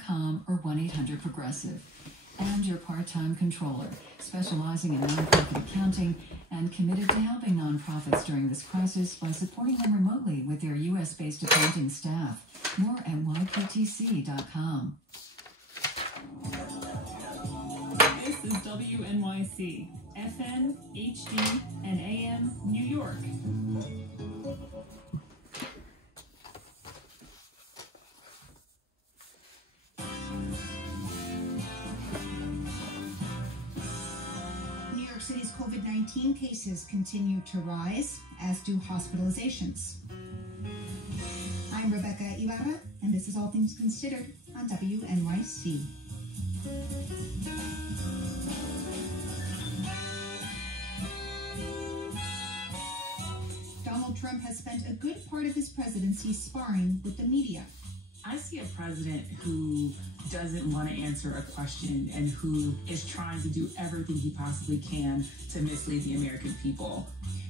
or 1-800-PROGRESSIVE. And your part-time controller, specializing in nonprofit accounting and committed to helping nonprofits during this crisis by supporting them remotely with their U.S.-based accounting staff. More at yptc.com. This is WNYC, FM, HD, and AM, New York. City's COVID-19 cases continue to rise, as do hospitalizations. I'm Rebecca Ibarra, and this is All Things Considered on WNYC. Donald Trump has spent a good part of his presidency sparring with the media. I see a president who doesn't want to answer a question and who is trying to do everything he possibly can to mislead the American people.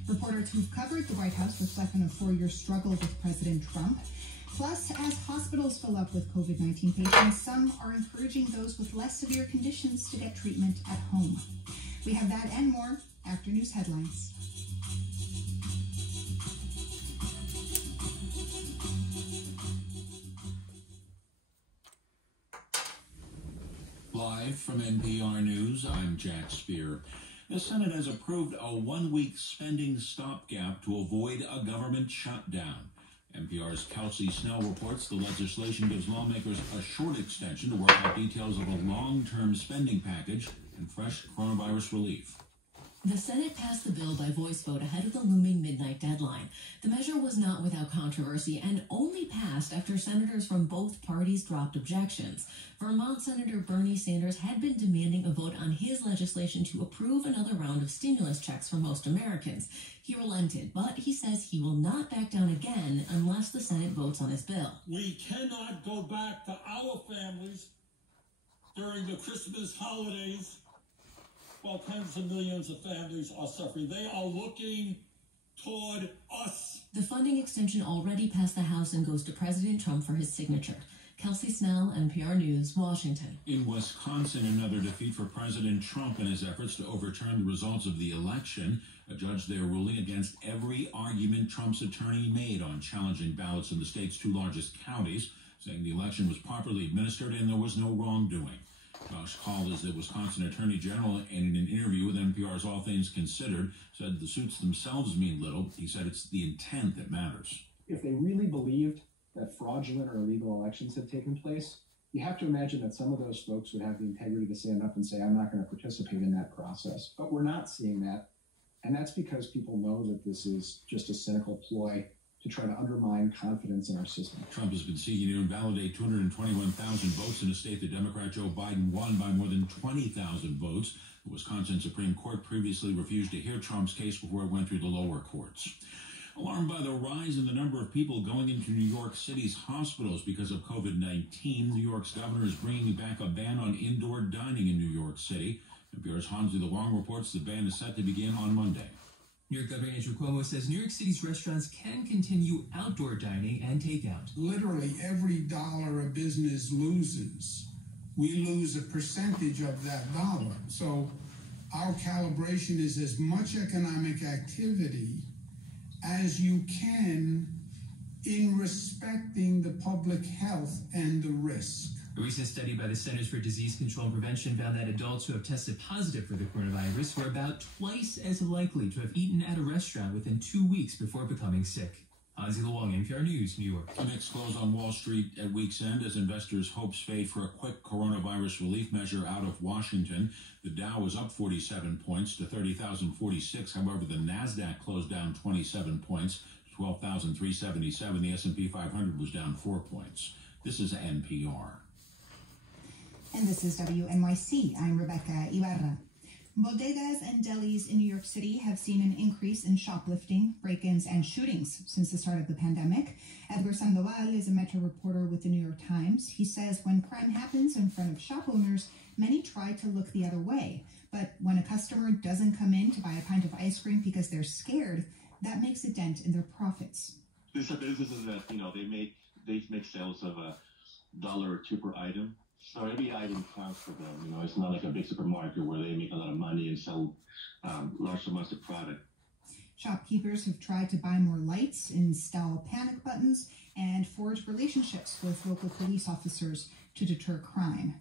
Reporters who've covered the White House reflect on a 4-year struggle with President Trump. Plus, as hospitals fill up with COVID-19 patients, some are encouraging those with less severe conditions to get treatment at home. We have that and more after news headlines. Live from NPR News, I'm Jack Spear. The Senate has approved a 1-week spending stopgap to avoid a government shutdown. NPR's Kelsey Snell reports the legislation gives lawmakers a short extension to work out details of a long-term spending package and fresh coronavirus relief. The Senate passed the bill by voice vote ahead of the looming midnight deadline. The measure was not without controversy and only passed after senators from both parties dropped objections. Vermont Senator Bernie Sanders had been demanding a vote on his legislation to approve another round of stimulus checks for most Americans. He relented, but he says he will not back down again unless the Senate votes on his bill. We cannot go back to our families during the Christmas holidays while tens of millions of families are suffering. They are looking toward us. The funding extension already passed the House and goes to President Trump for his signature. Kelsey Snell, NPR News, Washington. In Wisconsin, another defeat for President Trump in his efforts to overturn the results of the election. A judge there ruling against every argument Trump's attorney made on challenging ballots in the state's 2 largest counties, saying the election was properly administered and there was no wrongdoing. Josh Call is the Wisconsin Attorney General, and in an interview with NPR's All Things Considered, said the suits themselves mean little. He said it's the intent that matters. If they really believed that fraudulent or illegal elections had taken place, you have to imagine that some of those folks would have the integrity to stand up and say, I'm not going to participate in that process. But we're not seeing that, and that's because people know that this is just a cynical ploy to try to undermine confidence in our system. Trump has been seeking to invalidate 221,000 votes in a state that Democrat Joe Biden won by more than 20,000 votes. The Wisconsin Supreme Court previously refused to hear Trump's case before it went through the lower courts. Alarmed by the rise in the number of people going into New York City's hospitals because of COVID-19, New York's governor is bringing back a ban on indoor dining in New York City. NPR's Hansi DeLong reports the ban is set to begin on Monday. New York Governor Andrew Cuomo says New York City's restaurants can continue outdoor dining and takeout. Literally every dollar a business loses, we lose a percentage of that dollar. So our calibration is as much economic activity as you can in respecting the public health and the risk. A recent study by the Centers for Disease Control and Prevention found that adults who have tested positive for the coronavirus were about twice as likely to have eaten at a restaurant within 2 weeks before becoming sick. Hansi DeLong, NPR News, New York. A mixed close on Wall Street at week's end as investors' hopes fade for a quick coronavirus relief measure out of Washington. The Dow was up 47 points to 30,046. However, the NASDAQ closed down 27 points to 12,377. The S&P 500 was down 4 points. This is NPR. And this is WNYC. I'm Rebecca Ibarra. Bodegas and delis in New York City have seen an increase in shoplifting, break-ins, and shootings since the start of the pandemic. Edgar Sandoval is a Metro reporter with the New York Times. He says when crime happens in front of shop owners, many try to look the other way. But when a customer doesn't come in to buy a pint of ice cream because they're scared, that makes a dent in their profits. These are businesses that, they make sales of or $2 per item. So every item counts for them. You know, it's not like a big supermarket where they make a lot of money and sell large amounts of product. Shopkeepers have tried to buy more lights, install panic buttons, and forge relationships with local police officers to deter crime.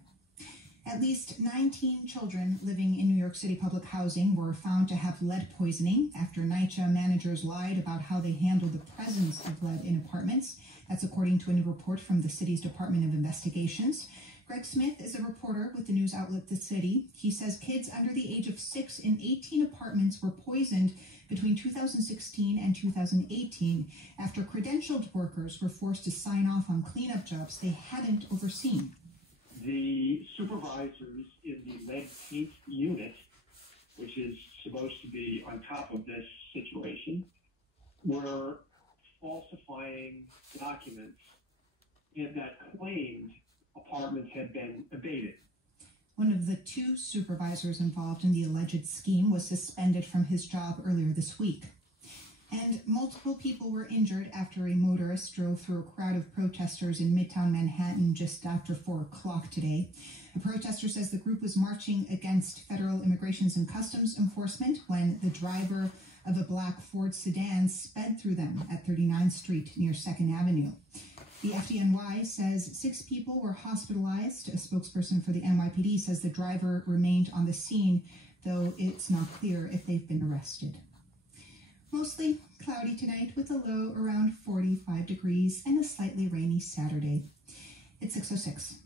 At least 19 children living in New York City public housing were found to have lead poisoning after NYCHA managers lied about how they handled the presence of lead in apartments. That's according to a new report from the city's Department of Investigations. Greg Smith is a reporter with the news outlet The City. He says kids under the age of 6 in 18 apartments were poisoned between 2016 and 2018 after credentialed workers were forced to sign off on cleanup jobs they hadn't overseen. The supervisors in the lead paint unit, which is supposed to be on top of this situation, were falsifying documents that claimed apartments had been abated. One of the 2 supervisors involved in the alleged scheme was suspended from his job earlier this week. And multiple people were injured after a motorist drove through a crowd of protesters in Midtown Manhattan just after 4 o'clock today. A protester says the group was marching against federal Immigration and Customs Enforcement when the driver of a black Ford sedan sped through them at 39th Street near 2nd Avenue. The FDNY says 6 people were hospitalized. A spokesperson for the NYPD says the driver remained on the scene, though it's not clear if they've been arrested. Mostly cloudy tonight with a low around 45 degrees and a slightly rainy Saturday. It's 6:06.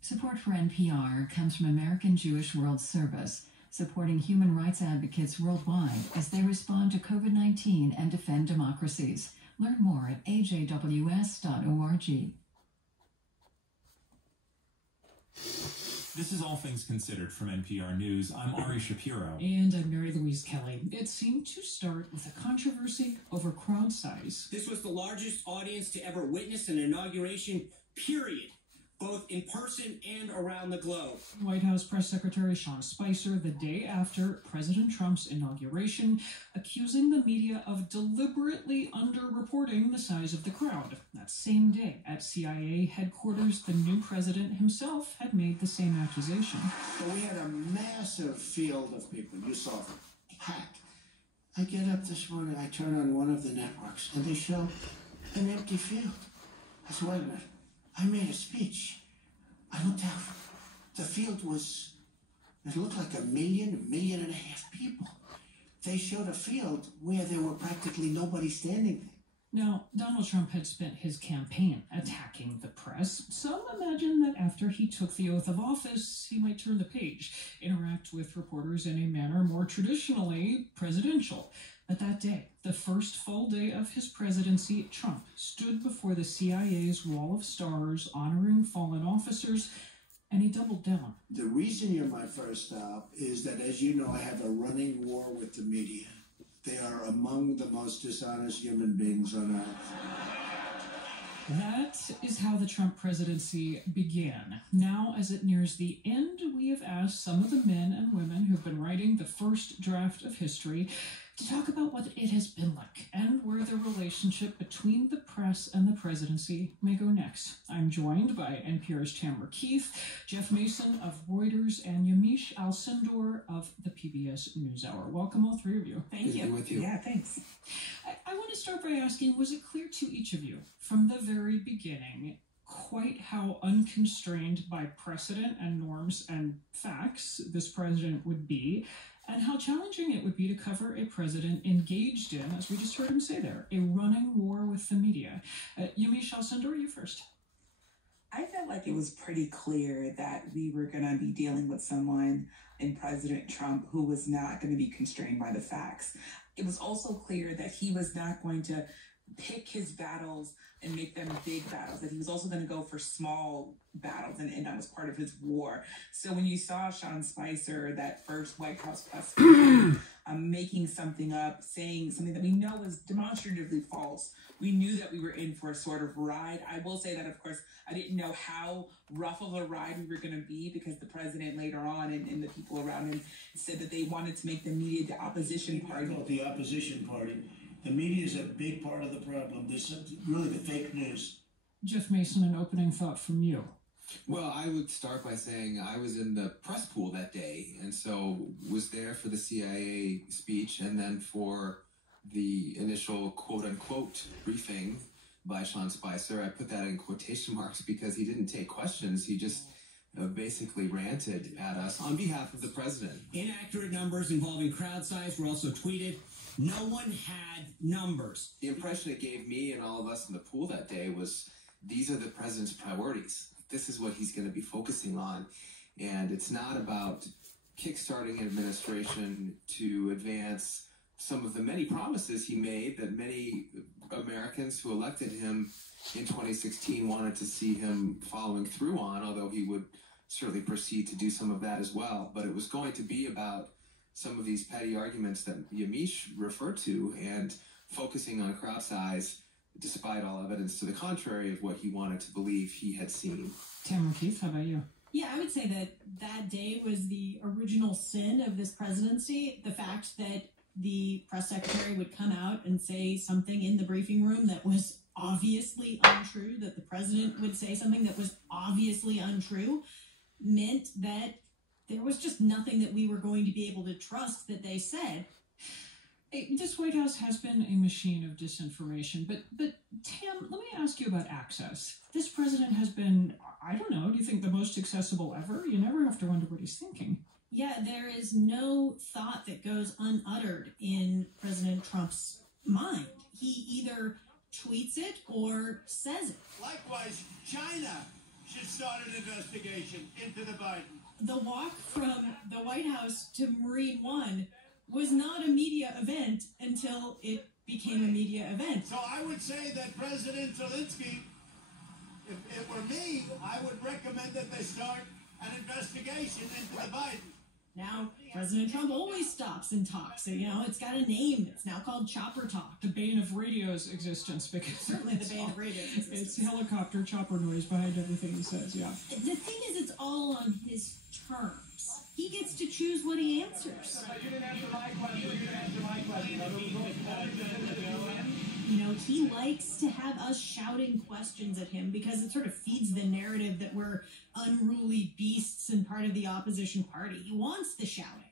Support for NPR comes from American Jewish World Service, supporting human rights advocates worldwide as they respond to COVID-19 and defend democracies. Learn more at ajws.org. This is All Things Considered from NPR News. I'm Ari Shapiro. And I'm Mary Louise Kelly. It seemed to start with a controversy over crowd size. This was the largest audience to ever witness an inauguration, period, both in person and around the globe. White House Press Secretary Sean Spicer, the day after President Trump's inauguration, accusing the media of deliberately underreporting the size of the crowd. That same day, at CIA headquarters, the new president himself had made the same accusation. But we had a massive field of people. You saw them, packed. I get up this morning, I turn on one of the networks, and they show an empty field. I said, wait a minute. I made a speech. I looked out. The field it looked like 1.5 million people. They showed a field where there were practically nobody standing there. Now, Donald Trump had spent his campaign attacking the press. Some imagine that after he took the oath of office, he might turn the page, interact with reporters in a manner more traditionally presidential. But that day, the first full day of his presidency, Trump stood before the CIA's wall of stars, honoring fallen officers, and he doubled down. The reason you're my first stop is that, as you know, I have a running war with the media. They are among the most dishonest human beings on earth. That is how the Trump presidency began. Now, as it nears the end, we have asked some of the men and women who've been writing the first draft of history to talk about what it has been like and where the relationship between the press and the presidency may go next. I'm joined by NPR's Tamara Keith, Jeff Mason of Reuters, and Yamiche Alcindor of the PBS NewsHour. Welcome, all 3 of you. Thank you. With you. Yeah, thanks. I want to start by asking, was it clear to each of you from the very beginning quite how unconstrained by precedent and norms and facts this president would be, and how challenging it would be to cover a president engaged in, as we just heard him say there, a running war with the media? Yamiche Alcindor, you first. I felt like it was pretty clear that we were going to be dealing with someone in President Trump who was not going to be constrained by the facts. It was also clear that he was not going to pick his battles and make them big battles, that he was also going to go for small battles, and that was part of his war. So when you saw Sean Spicer, that first White House press conference, making something up, saying something that we know was demonstratively false, we knew that we were in for a sort of ride. I will say that, of course, I didn't know how rough of a ride we were going to be, because the president later on and the people around him said that they wanted to make the media the opposition party. The opposition party. The media is a big part of the problem. This really the fake news. Jeff Mason, an opening thought from you. Well, I would start by saying I was in the press pool that day, and so was there for the CIA speech and then for the initial quote-unquote briefing by Sean Spicer. I put that in quotation marks because he didn't take questions. He just basically ranted at us on behalf of the president. Inaccurate numbers involving crowd size were also tweeted. No one had numbers. The impression it gave me and all of us in the pool that day was these are the president's priorities. This is what he's going to be focusing on. And it's not about kickstarting an administration to advance some of the many promises he made that many Americans who elected him in 2016 wanted to see him following through on, although he would certainly proceed to do some of that as well. But it was going to be about some of these petty arguments that Yamiche referred to and focusing on crowd size despite all evidence to the contrary of what he wanted to believe he had seen. Tamara Keith, how about you? Yeah, I would say that that day was the original sin of this presidency. The fact that the press secretary would come out and say something in the briefing room that was obviously untrue, that the president would say something that was obviously untrue, meant that there was just nothing that we were going to be able to trust that they said. This White House has been a machine of disinformation, but Tam, let me ask you about access. This president has been, I don't know, do you think the most accessible ever? You never have to wonder what he's thinking. Yeah, there is no thought that goes unuttered in President Trump's mind. He either tweets it or says it. Likewise, China should start an investigation into the Biden. The walk from the White House to Marine One was not a media event until it became a media event. So I would say that President Zelensky, if it were me, I would recommend that they start an investigation into the Biden. Now, President Trump always stops and talks. You know, it's got a name. It's now called Chopper Talk. The bane of radio's existence, because certainly the bane of radio's existence. It's helicopter chopper noise behind everything he says, yeah. The thing is, it's all on his terms. He gets to choose what he answers. You didn't answer my question. You didn't answer my question. You know, he likes to have us shouting questions at him because it sort of feeds the narrative that we're unruly beasts and part of the opposition party. He wants the shouting.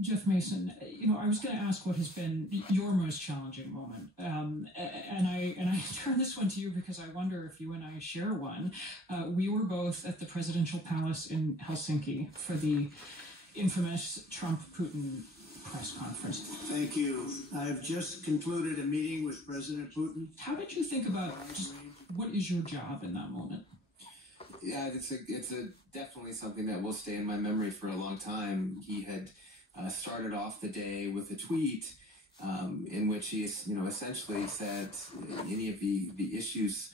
Jeff Mason, you know, I was going to ask what has been your most challenging moment, and I turn this one to you because I wonder if you and I share one. We were both at the presidential palace in Helsinki for the infamous Trump-Putin press conference. Thank you. I've just concluded a meeting with President Putin. How did you think about just what is your job in that moment? Yeah, it's definitely something that will stay in my memory for a long time. He had started off the day with a tweet in which he, essentially said any of the issues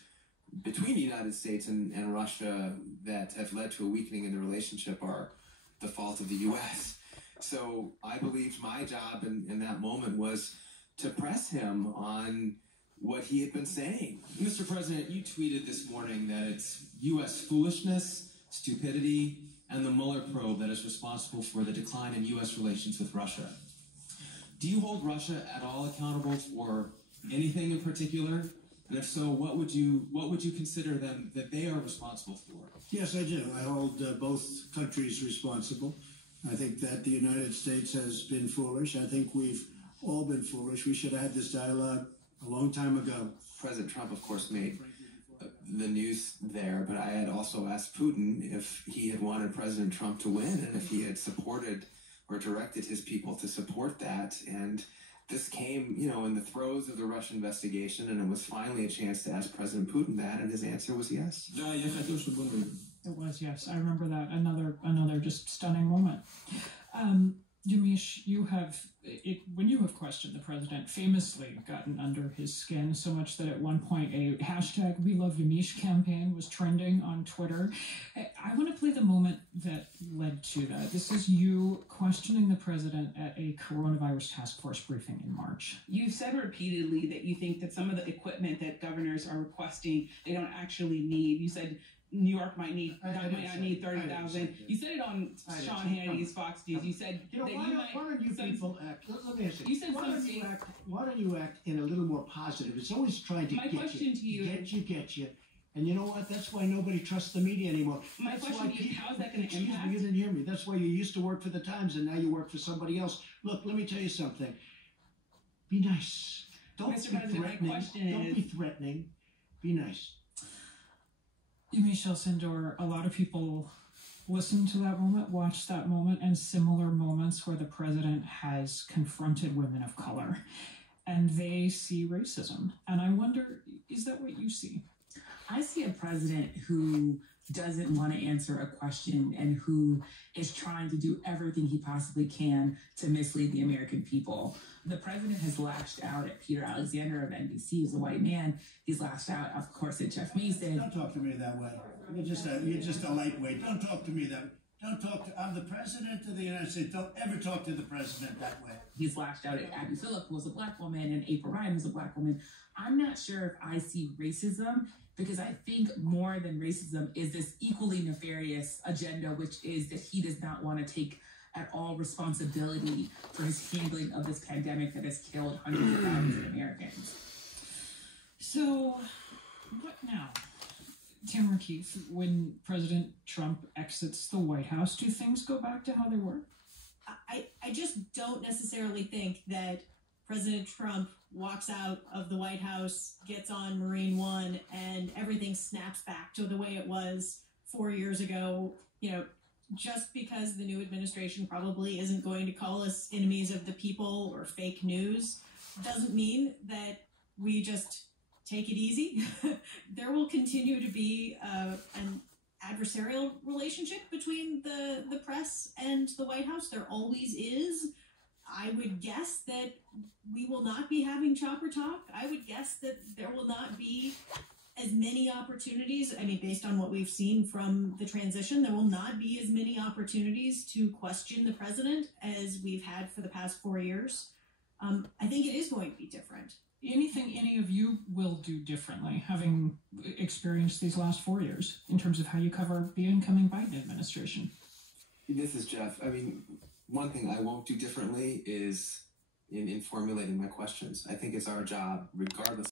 between the United States and Russia that have led to a weakening in the relationship are the fault of the U.S. So I believed my job in that moment was to press him on what he had been saying. Mr. President, you tweeted this morning that it's U.S. foolishness, stupidity, and the Mueller probe that is responsible for the decline in U.S. relations with Russia. Do you hold Russia at all accountable for anything in particular? And if so, what would you consider them that they are responsible for? Yes, I do. I hold both countries responsible. I think that the United States has been foolish. I think we've all been foolish. We should have had this dialogue a long time ago. President Trump, of course, made the news there, but I had also asked Putin if he had wanted President Trump to win and if he had supported or directed his people to support that. And this came, in the throes of the Russian investigation, and it was finally a chance to ask President Putin that, and his answer was yes. It was, yes. I remember that. Another just stunning moment. Yamiche, you have, when you have questioned the president, famously gotten under his skin so much that at one point a hashtag We Love Yamiche campaign was trending on Twitter. I want to play the moment that led to that. This is you questioning the president at a coronavirus task force briefing in March. You've said repeatedly that you think that some of the equipment that governors are requesting, they don't actually need. You said New York might not need 30,000. You said it on Sean Hannity's Fox News. You said that why don't you people act? Let me ask you. You said why don't you act in a little more positive? It's always trying to get you. Get you. And you know what? That's why nobody trusts the media anymore. My That's question why is, how is that going to Excuse me, impact? you didn't hear me. That's why you used to work for the Times and now you work for somebody else. Look, let me tell you something. Be nice. Don't Mr. be President, my threatening. question Don't is- be threatening. Be nice. Michelle Sindor, a lot of people listened to that moment, watched that moment, and similar moments where the president has confronted women of color, and they see racism. And I wonder, is that what you see? I see a president who doesn't want to answer a question and who is trying to do everything he possibly can to mislead the American people. The president has lashed out at Peter Alexander of NBC, who's a white man. He's lashed out, of course, at Jeff Mason. Don't talk to me that way. You're just a lightweight. Don't talk to me that way. Don't talk to. I'm the president of the United States. Don't ever talk to the president that way. He's lashed out at Abby Phillip, who was a black woman, and April Ryan, who's a black woman. I'm not sure if I see racism, because I think more than racism is this equally nefarious agenda, which is that he does not want to take at all responsibility for his handling of this pandemic that has killed hundreds of thousands of Americans. So, what now? Tamara Keith, when President Trump exits the White House, do things go back to how they were? I just don't necessarily think that President Trump walks out of the White House, gets on Marine One, and everything snaps back to the way it was 4 years ago. You know, just because the new administration probably isn't going to call us enemies of the people or fake news doesn't mean that we just take it easy. There will continue to be an adversarial relationship between the press and the White House. There always is. I would guess that we will not be having chopper talk. I would guess that there will not be as many opportunities. I mean, based on what we've seen from the transition, there will not be as many opportunities to question the president as we've had for the past 4 years. I think it is going to be different. Anything any of you will do differently, having experienced these last 4 years, in terms of how you cover the incoming Biden administration? This is Jeff. I mean, one thing I won't do differently is in formulating my questions. I think it's our job, regardless